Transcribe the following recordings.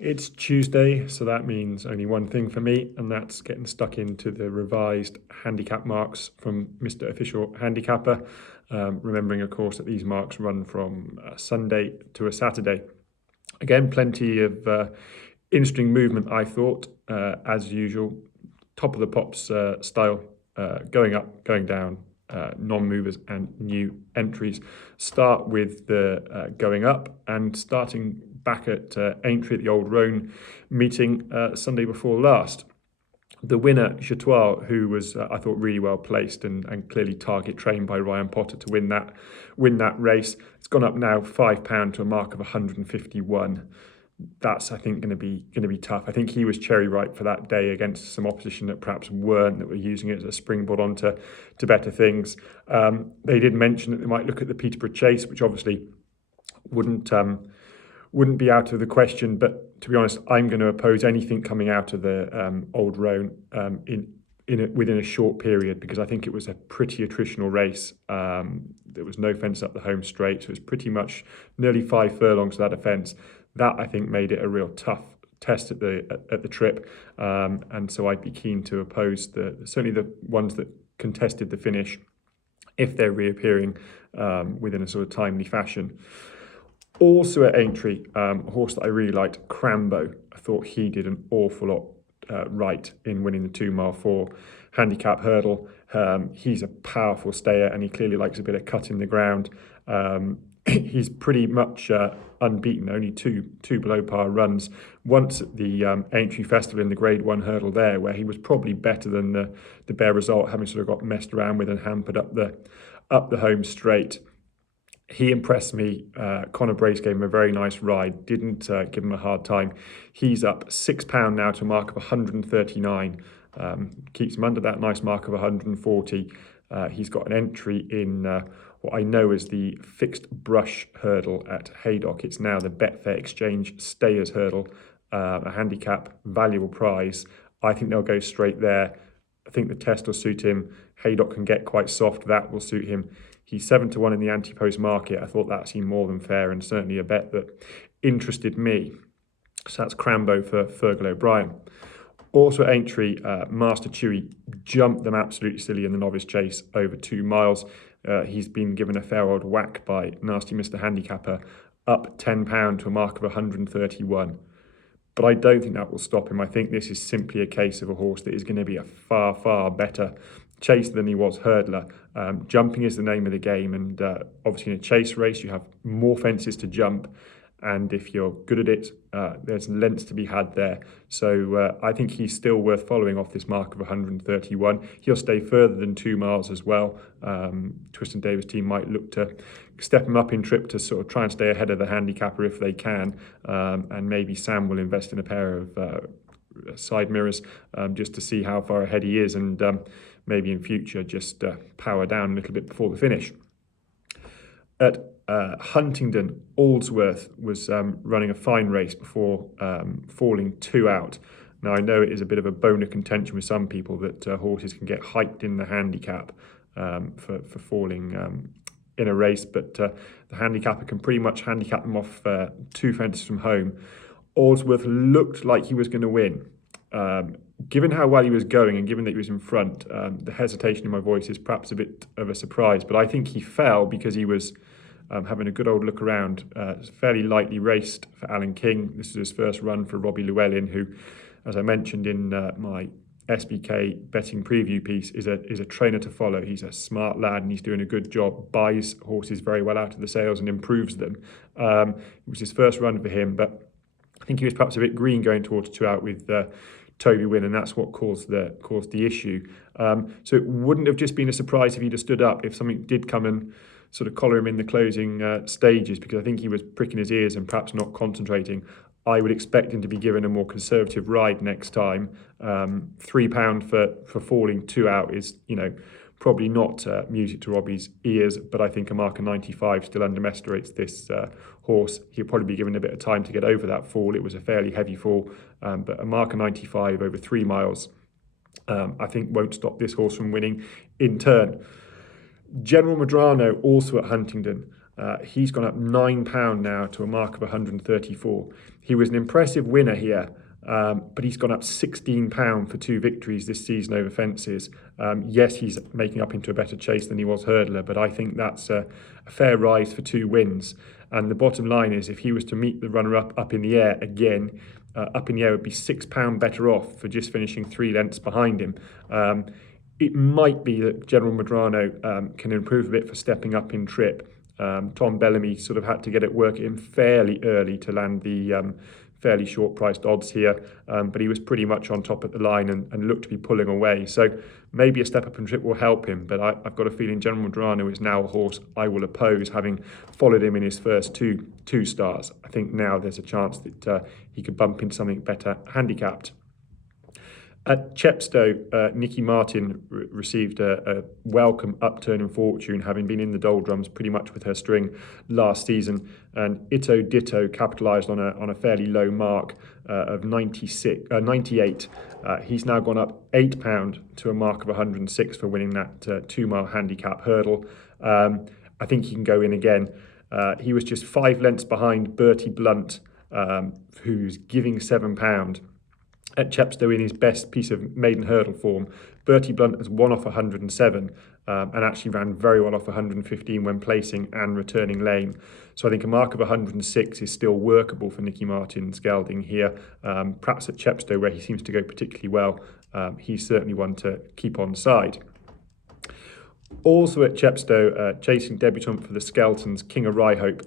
It's Tuesday, so that means only one thing for me, and that's getting stuck into the revised handicap marks from Mr Official Handicapper. Remembering, of course, that these marks run from a Sunday to a Saturday. Again, plenty of interesting movement, I thought, as usual. Top of the pops style, going up, going down, non-movers and new entries. Start with the going up and starting back at Aintree at the Old Roan meeting Sunday before last. The winner, Jetoile, who was, I thought, really well placed and clearly target trained by Ryan Potter to win that race. It's gone up now £5 to a mark of 151. That's, I think, going to be tough. I think he was cherry ripe for that day against some opposition that perhaps weren't, that were using it as a springboard onto better things. They did mention that they might look at the Peterborough Chase, which obviously wouldn't be out of the question. But to be honest, I'm going to oppose anything coming out of the Old Roan within a short period, because I think it was a pretty attritional race. There was no fence up the home straight, so it was pretty much nearly 5 furlongs without a fence. That, I think, made it a real tough test at the trip, and so I'd be keen to oppose certainly the ones that contested the finish, if they're reappearing within a sort of timely fashion. Also at Aintree, a horse that I really liked, Crambo. I thought he did an awful lot right in winning the 2 mile 4 handicap hurdle. He's a powerful stayer, and he clearly likes a bit of cut in the ground. He's pretty much unbeaten, only two below par runs. Once at the Aintree Festival in the Grade 1 hurdle there, where he was probably better than the bare result, having sort of got messed around with and hampered up the home straight. He impressed me. Conor Brace gave him a very nice ride, didn't give him a hard time. He's up £6 now to a mark of 139. Keeps him under that nice mark of 140. He's got an entry in what I know is the fixed brush hurdle at Haydock. It's now the Betfair Exchange Stayers hurdle, a handicap, valuable prize. I think they'll go straight there. I think the test will suit him. Haydock can get quite soft. That will suit him. He's 7-1 in the anti-post market. I thought that seemed more than fair, and certainly a bet that interested me. So that's Crambo for Fergal O'Brien. Also at Aintree, Master Chewy jumped them absolutely silly in the novice chase over 2 miles. He's been given a fair old whack by nasty Mr Handicapper, up £10 to a mark of 131. But I don't think that will stop him. I think this is simply a case of a horse that is going to be a far, far better chaser than he was hurdler. Jumping is the name of the game, and obviously in a chase race you have more fences to jump, and if you're good at it, there's lengths to be had there. So I think he's still worth following off this mark of 131. He'll stay further than 2 miles as well. Twiston Davis team might look to step him up in trip to sort of try and stay ahead of the handicapper if they can, and maybe Sam will invest in a pair of side mirrors just to see how far ahead he is, and maybe in future just power down a little bit before the finish. At Huntingdon, Aldsworth was running a fine race before falling 2 out. Now, I know it is a bit of a bone of contention with some people that horses can get hyped in the handicap for falling in a race, but the handicapper can pretty much handicap them off 2 fences from home. Aldsworth looked like he was going to win. Given how well he was going and given that he was in front, the hesitation in my voice is perhaps a bit of a surprise, but I think he fell because he was having a good old look around. Fairly lightly raced for Alan King. This is his first run for Robbie Llewellyn, who, as I mentioned in my SBK betting preview piece, is a trainer to follow. He's a smart lad and he's doing a good job, buys horses very well out of the sales and improves them. It was his first run for him, but I think he was perhaps a bit green going towards 2 out with Toby Wynn, and that's what caused the issue. So it wouldn't have just been a surprise if he'd have stood up if something did come and sort of collar him in the closing stages, because I think he was pricking his ears and perhaps not concentrating. I would expect him to be given a more conservative ride next time. £3 for falling 2 out is, probably not music to Robbie's ears, but I think a marker 95 still underestimates this horse. He'll probably be given a bit of time to get over that fall. It was a fairly heavy fall, but a marker 95 over 3 miles, I think won't stop this horse from winning in turn. General Medrano also at Huntingdon. He's gone up £9 now to a mark of 134. He was an impressive winner here, but he's gone up £16 for 2 victories this season over fences. Yes, he's making up into a better chase than he was hurdler, but I think that's a fair rise for 2 wins. And the bottom line is, if he was to meet the runner-up up in the air again, up in the air would be £6 better off for just finishing 3 lengths behind him. It might be that General Medrano can improve a bit for stepping up in trip. Tom Bellamy sort of had to get it working fairly early to land the fairly short-priced odds here, but he was pretty much on top at the line and looked to be pulling away. So maybe a step up in trip will help him, but I've got a feeling General Medrano is now a horse I will oppose, having followed him in his first two stars. I think now there's a chance that he could bump into something better handicapped. At Chepstow, Nicky Martin received a welcome upturn in fortune, having been in the doldrums pretty much with her string last season. And Ditto capitalised on a fairly low mark of 98. He's now gone up £8 to a mark of 106 for winning that 2-mile handicap hurdle. I think he can go in again. He was just 5 lengths behind Bertie Blunt, who's giving £7. At Chepstow in his best piece of maiden hurdle form. Bertie Blunt has won off 107 and actually ran very well off 115 when placing and returning lame. So I think a mark of 106 is still workable for Nicky Martin's gelding here. Perhaps at Chepstow, where he seems to go particularly well, he's certainly one to keep on side. Also at Chepstow, chasing debutant for the Skeltons, King of Ryhope.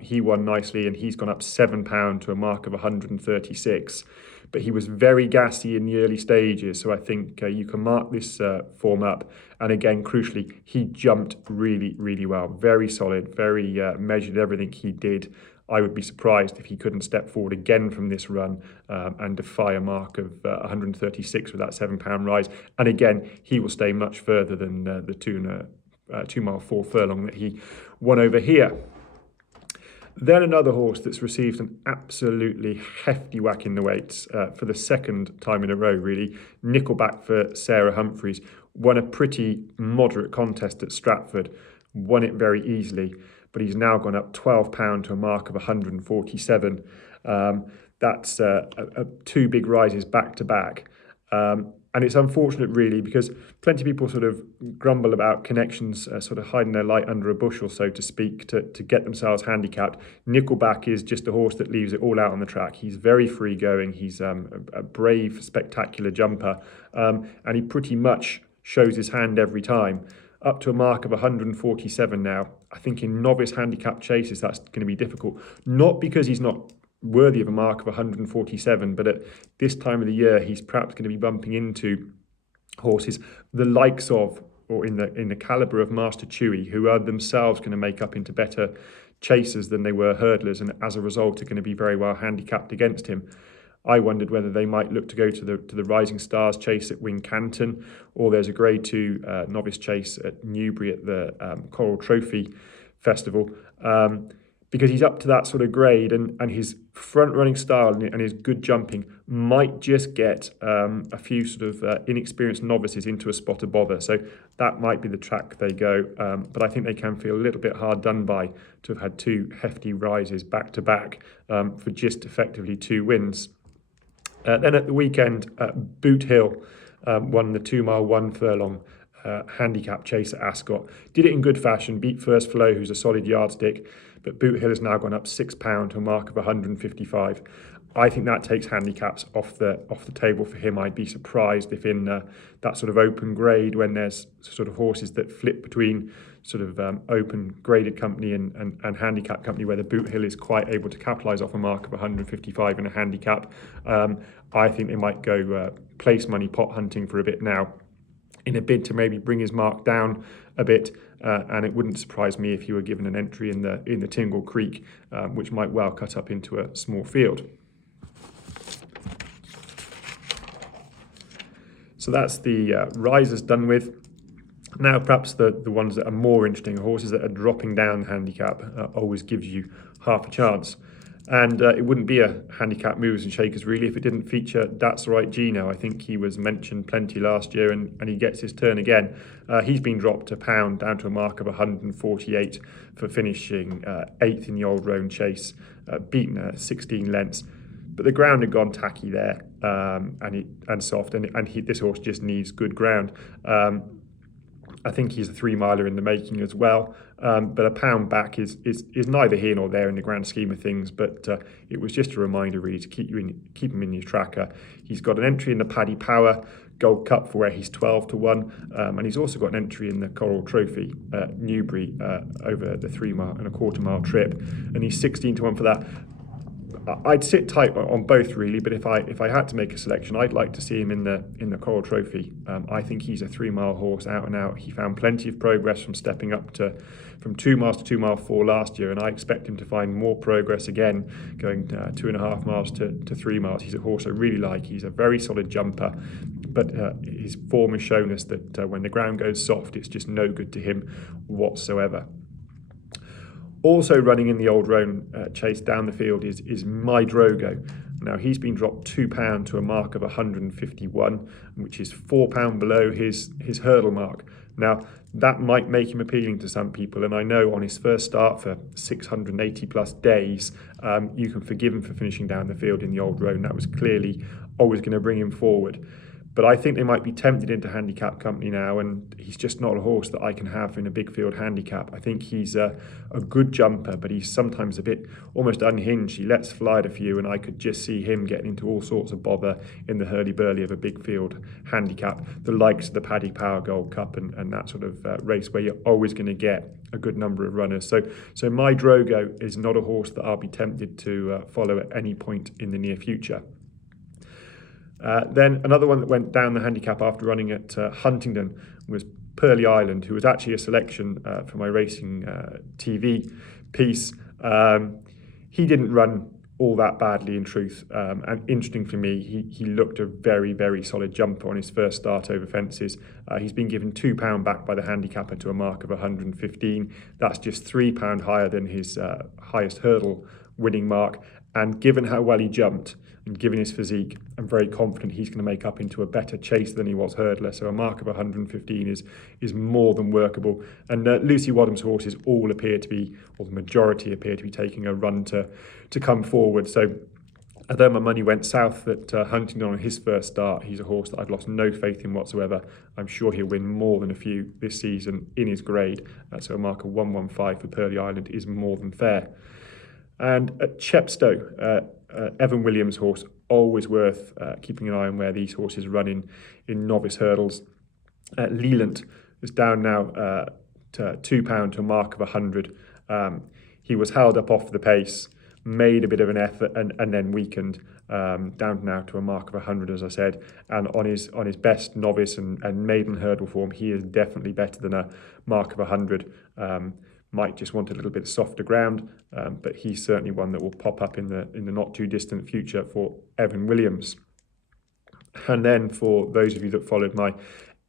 He won nicely and he's gone up £7 to a mark of 136. But he was very gassy in the early stages, so I think you can mark this form up. And again, crucially, he jumped really, really well. Very solid, very measured everything he did. I would be surprised if he couldn't step forward again from this run and defy a mark of 136 with that £7 rise. And again, he will stay much further than the 2 mile 4 furlong that he won over here. Then another horse that's received an absolutely hefty whack in the weights for the second time in a row, really. Nickle Back for Sarah Humphreys. Won a pretty moderate contest at Stratford. Won it very easily, but he's now gone up £12 to a mark of 147. That's 2 big rises back to back. And it's unfortunate, really, because plenty of people sort of grumble about connections sort of hiding their light under a bushel, so to speak, to get themselves handicapped. Nickle Back is just a horse that leaves it all out on the track. He's very free going. He's a brave, spectacular jumper, and he pretty much shows his hand every time. Up to a mark of 147 now. I think in novice handicap chases, that's going to be difficult. Not because he's not worthy of a mark of 147, but at this time of the year he's perhaps going to be bumping into horses the likes of, or in the calibre of Master Chewy, who are themselves going to make up into better chasers than they were hurdlers, and as a result are going to be very well handicapped against him. I wondered whether they might look to go to the Rising Stars chase at Wincanton, or there's a Grade 2 novice chase at Newbury at the Coral Trophy Festival. Because he's up to that sort of grade, and his front-running style and his good jumping might just get a few sort of inexperienced novices into a spot of bother. So that might be the track they go. But I think they can feel a little bit hard done by to have had 2 hefty rises back-to-back for just effectively 2 wins. Then at the weekend, Boothill won the 2 mile 1 furlong handicap chase at Ascot. Did it in good fashion, beat First Flow, who's a solid yardstick, but Boothill has now gone up £6 to a mark of 155. I think that takes handicaps off the table for him. I'd be surprised if in that sort of open grade, when there's sort of horses that flip between sort of open graded company and handicap company, where the Boothill is quite able to capitalise off a mark of 155 in a handicap. I think they might go place money pot hunting for a bit now, in a bid to maybe bring his mark down a bit, and it wouldn't surprise me if you were given an entry in the Tingle Creek, which might well cut up into a small field. So that's the risers done with. Now perhaps the ones that are more interesting, horses that are dropping down the handicap, always gives you half a chance. And it wouldn't be a handicap movers and shakers really if it didn't feature Datsalrightgino. I think he was mentioned plenty last year, and he gets his turn again. He's been dropped a pound down to a mark of 148 for finishing 8th in the Old Roan Chase, beaten 16 lengths. But the ground had gone tacky there and soft, and this horse just needs good ground. I think he's a 3-miler in the making as well, but a pound back is neither here nor there in the grand scheme of things. But it was just a reminder really to keep him in your tracker. He's got an entry in the Paddy Power Gold Cup for where he's 12-1, and he's also got an entry in the Coral Trophy Newbury over the 3-mile and a quarter-mile trip, and he's 16-1 for that. I'd sit tight on both really, but if I had to make a selection, I'd like to see him in the Coral Trophy. I think he's a 3-mile horse out and out. He found plenty of progress from stepping up from 2 miles to 2 mile 4 last year, and I expect him to find more progress again, going 2.5 miles to 3 miles. He's a horse I really like. He's a very solid jumper, but his form has shown us that when the ground goes soft, it's just no good to him whatsoever. Also running in the Old Roan Chase down the field is My Drogo. Now he's been dropped £2 to a mark of 151, which is £4 below his hurdle mark. Now that might make him appealing to some people, and I know on his first start for 680 plus days, you can forgive him for finishing down the field in the Old Roan. That was clearly always going to bring him forward. But I think they might be tempted into handicap company now, and he's just not a horse that I can have in a big field handicap. I think he's a good jumper, but he's sometimes a bit almost unhinged. He lets fly at a few, and I could just see him getting into all sorts of bother in the hurly-burly of a big field handicap, the likes of the Paddy Power Gold Cup and that sort of race where you're always going to get a good number of runners. So My Drogo is not a horse that I'll be tempted to follow at any point in the near future. Then another one that went down the handicap after running at Huntingdon was Pearly Island, who was actually a selection for my racing TV piece. He didn't run all that badly in truth, and interesting for me, he looked a very, very solid jumper on his first start over fences. He's been given £2 back by the handicapper to a mark of 115. That's just £3 higher than his highest hurdle winning mark, and given how well he jumped, and given his physique, I'm very confident he's going to make up into a better chase than he was hurdler. So a mark of 115 is more than workable. And Lucy Wadham's horses all appear to be, or the majority appear to be taking a run to come forward. So although my money went south at Huntingdon on his first start, he's a horse that I've lost no faith in whatsoever. I'm sure he'll win more than a few this season in his grade. So a mark of 115 for Pearly Island is more than fair. And at Chepstow, Evan Williams' horse, always worth keeping an eye on where these horses run in novice hurdles. Lelant is down now to £2 to a mark of 100. He was held up off the pace, made a bit of an effort and then weakened, down now to a mark of 100, as I said. And on his best novice and maiden hurdle form, he is definitely better than a mark of 100. Might just want a little bit softer ground, but he's certainly one that will pop up in the not too distant future for Evan Williams. And then for those of you that followed my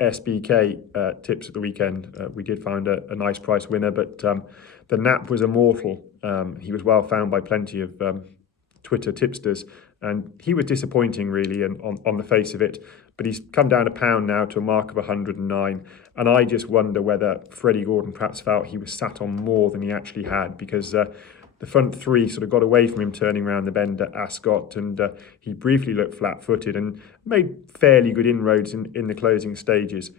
SBK tips at the weekend, we did find a nice price winner, but the nap was Immortal. He was well found by plenty of Twitter tipsters, and he was disappointing really and on the face of it, but he's come down £1 now to a mark of 109, and I just wonder whether Freddie Gordon perhaps felt he was sat on more than he actually had, because the front three sort of got away from him turning around the bend at Ascot, and he briefly looked flat-footed and made fairly good inroads in the closing stages.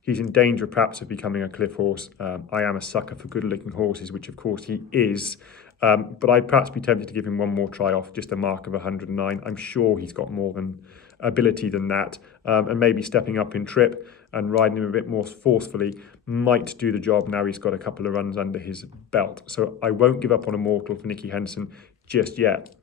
He's in danger perhaps of becoming a cliff horse. I am a sucker for good-looking horses, which of course he is, but I'd perhaps be tempted to give him one more try off, just a mark of 109. I'm sure he's got more than ability than that, and maybe stepping up in trip and riding him a bit more forcefully might do the job now he's got a couple of runs under his belt. So I won't give up on Immortal for Nicky Henderson just yet.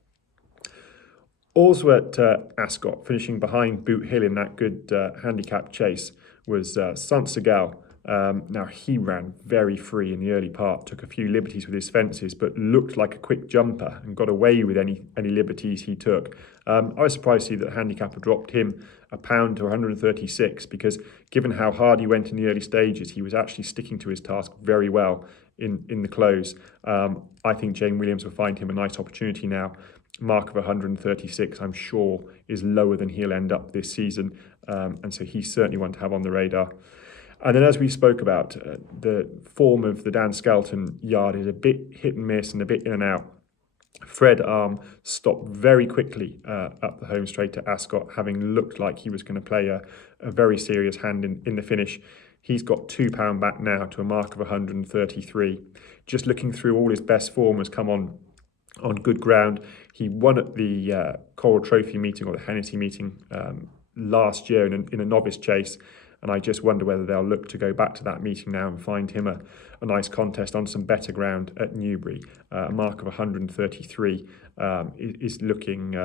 Also at Ascot, finishing behind Boothill in that good handicap chase, was Segal. Now he ran very free in the early part, took a few liberties with his fences, but looked like a quick jumper and got away with any liberties he took. I was surprised to see that the handicapper dropped him £1 to 136, because given how hard he went in the early stages, he was actually sticking to his task very well. in the close. I think Jane Williams will find him a nice opportunity now. Mark of 136, I'm sure, is lower than he'll end up this season, and so he's certainly one to have on the radar. And then, as we spoke about, the form of the Dan Skelton yard is a bit hit and miss and a bit in and out. Frere D'Armes stopped very quickly up the home straight to Ascot, having looked like he was going to play a very serious hand in the finish. He's got £2 back now to a mark of 133. Just looking through all his best form has come on good ground. He won at the Coral Trophy meeting or the Hennessy meeting last year in a novice chase. And I just wonder whether they'll look to go back to that meeting now and find him a nice contest on some better ground at Newbury. A mark of 133 is looking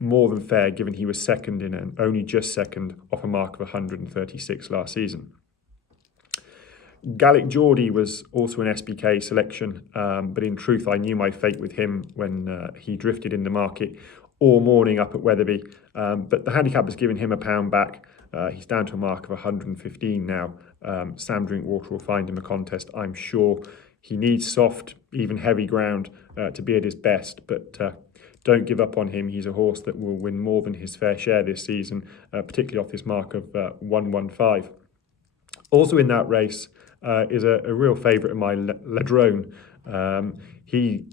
more than fair, given he was second in and only just second off a mark of 136 last season. Gallic Geordie was also an SBK selection, but in truth I knew my fate with him when he drifted in the market all morning up at Wetherby. But the handicap has given him £1 back. He's down to a mark of 115 now. Sam Drinkwater will find him a contest, I'm sure. He needs soft, even heavy ground to be at his best, but don't give up on him. He's a horse that will win more than his fair share this season, particularly off this mark of 115. Also in that race is a real favourite of mine, Ladronne. He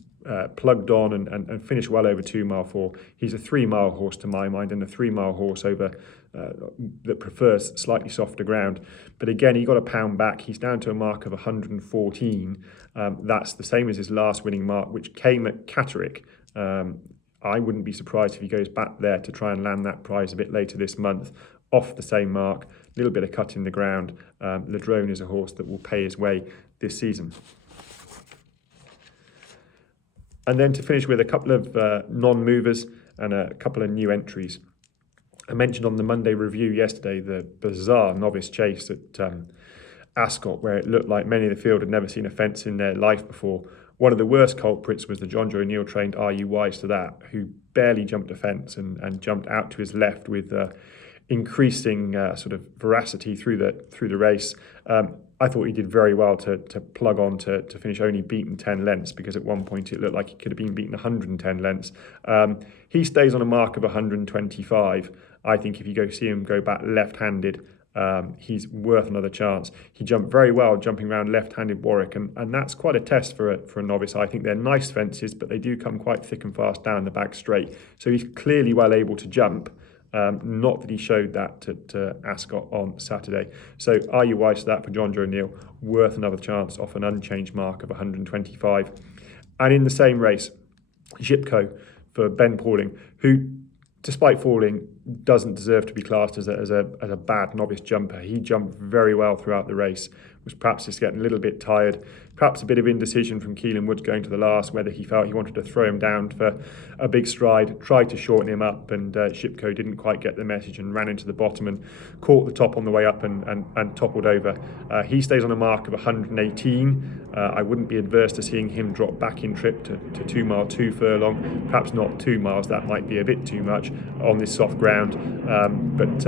plugged on and finished well over 2 mile 4. He's a 3 mile horse to my mind, and a 3 mile horse over that prefers slightly softer ground. But again, he got £1 back. He's down to a mark of 114. That's the same as his last winning mark, which came at Catterick. I wouldn't be surprised if he goes back there to try and land that prize a bit later this month, off the same mark, a little bit of cut in the ground. Ladronne is a horse that will pay his way this season. And then to finish with a couple of non-movers and a couple of new entries. I mentioned on the Monday review yesterday the bizarre novice chase at Ascot, where it looked like many of the field had never seen a fence in their life before. One of the worst culprits was the John Joe O'Neill trained Are You Wise to That, who barely jumped a fence and jumped out to his left with increasing sort of veracity through the race. I thought he did very well to plug on to finish only beaten 10 lengths, because at one point it looked like he could have been beaten 110 lengths. He stays on a mark of 125. I think if you go see him go back left-handed, he's worth another chance. He jumped very well jumping around left-handed Warwick, and that's quite a test for a novice. I think they're nice fences, but they do come quite thick and fast down the back straight. So he's clearly well able to jump. Not that he showed that to Ascot on Saturday. So Are You Wise to That for John Joe O'Neill, worth another chance off an unchanged mark of 125. And in the same race, Jipcot for Ben Pauling, who, despite falling, doesn't deserve to be classed as a bad novice jumper. He jumped very well throughout the race, was perhaps just getting a little bit tired, perhaps a bit of indecision from Keelan Woods going to the last, whether he felt he wanted to throw him down for a big stride, tried to shorten him up, and Jipcot didn't quite get the message and ran into the bottom and caught the top on the way up and toppled over. He stays on a mark of 118. I wouldn't be adverse to seeing him drop back in trip to 2 mile 2 furlong, perhaps not 2 miles, that might be a bit too much on this soft ground, but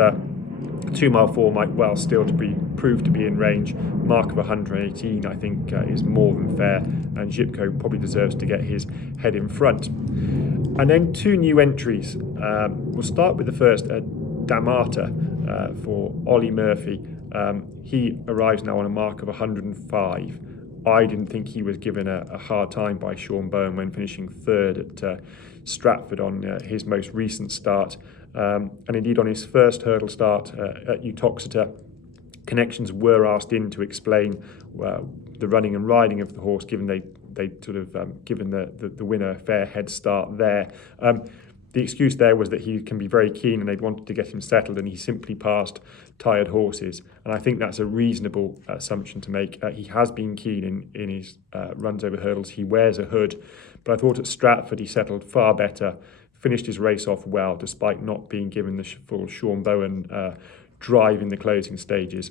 2 mile 4 might well still prove to be in range. Mark of 118 I think is more than fair, and Jipcot probably deserves to get his head in front. And then 2 new entries. We'll start with the first, Damarta for Ollie Murphy. He arrives now on a mark of 105. I didn't think he was given a hard time by Sean Bowen when finishing third at Stratford on his most recent start. And indeed on his first hurdle start at Uttoxeter, connections were asked in to explain the running and riding of the horse, given they sort of given the winner a fair head start there. The excuse there was that he can be very keen and they'd wanted to get him settled, and he simply passed tired horses. And I think that's a reasonable assumption to make. He has been keen in his runs over hurdles. He wears a hood, but I thought at Stratford he settled far better, finished his race off well despite not being given the full Sean Bowen drive in the closing stages.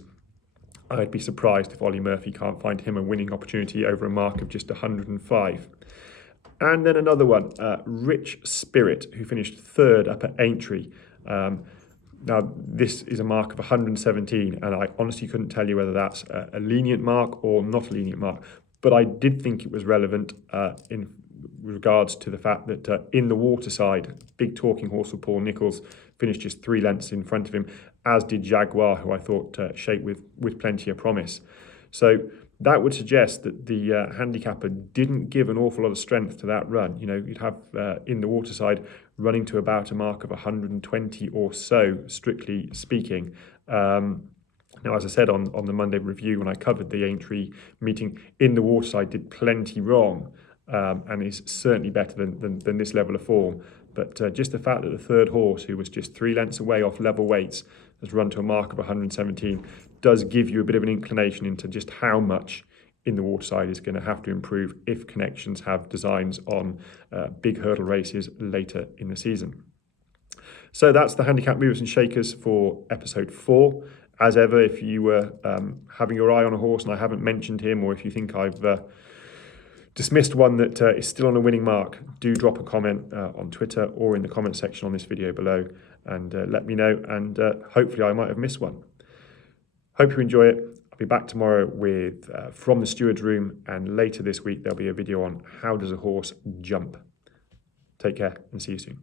I'd be surprised if Ollie Murphy can't find him a winning opportunity over a mark of just 105. And then another one, Rich Spirit, who finished third up at Aintree. Now, this is a mark of 117, and I honestly couldn't tell you whether that's a lenient mark or not a lenient mark. but I did think it was relevant in regards to the fact that in the water side, big talking horse with Paul Nicholls finished just 3 lengths in front of him, as did Jaguar, who I thought shaped with plenty of promise. So that would suggest that the handicapper didn't give an awful lot of strength to that run. You know, you'd have in the water side running to about a mark of 120 or so, strictly speaking. Now, as I said on the Monday review, when I covered the Aintree meeting, in the waterside did plenty wrong, and is certainly better than this level of form. But just the fact that the third horse, who was just 3 lengths away off level weights, has run to a mark of 117, does give you a bit of an inclination into just how much in the waterside is going to have to improve if Connections have designs on big hurdle races later in the season. So that's the handicap movers and shakers for episode 4. As ever, if you were having your eye on a horse and I haven't mentioned him, or if you think I've dismissed one that is still on a winning mark, do drop a comment on Twitter or in the comment section on this video below and let me know, and hopefully I might have missed one. Hope you enjoy it. I'll be back tomorrow with From the Steward's Room, and later this week there'll be a video on how does a horse jump. Take care and see you soon.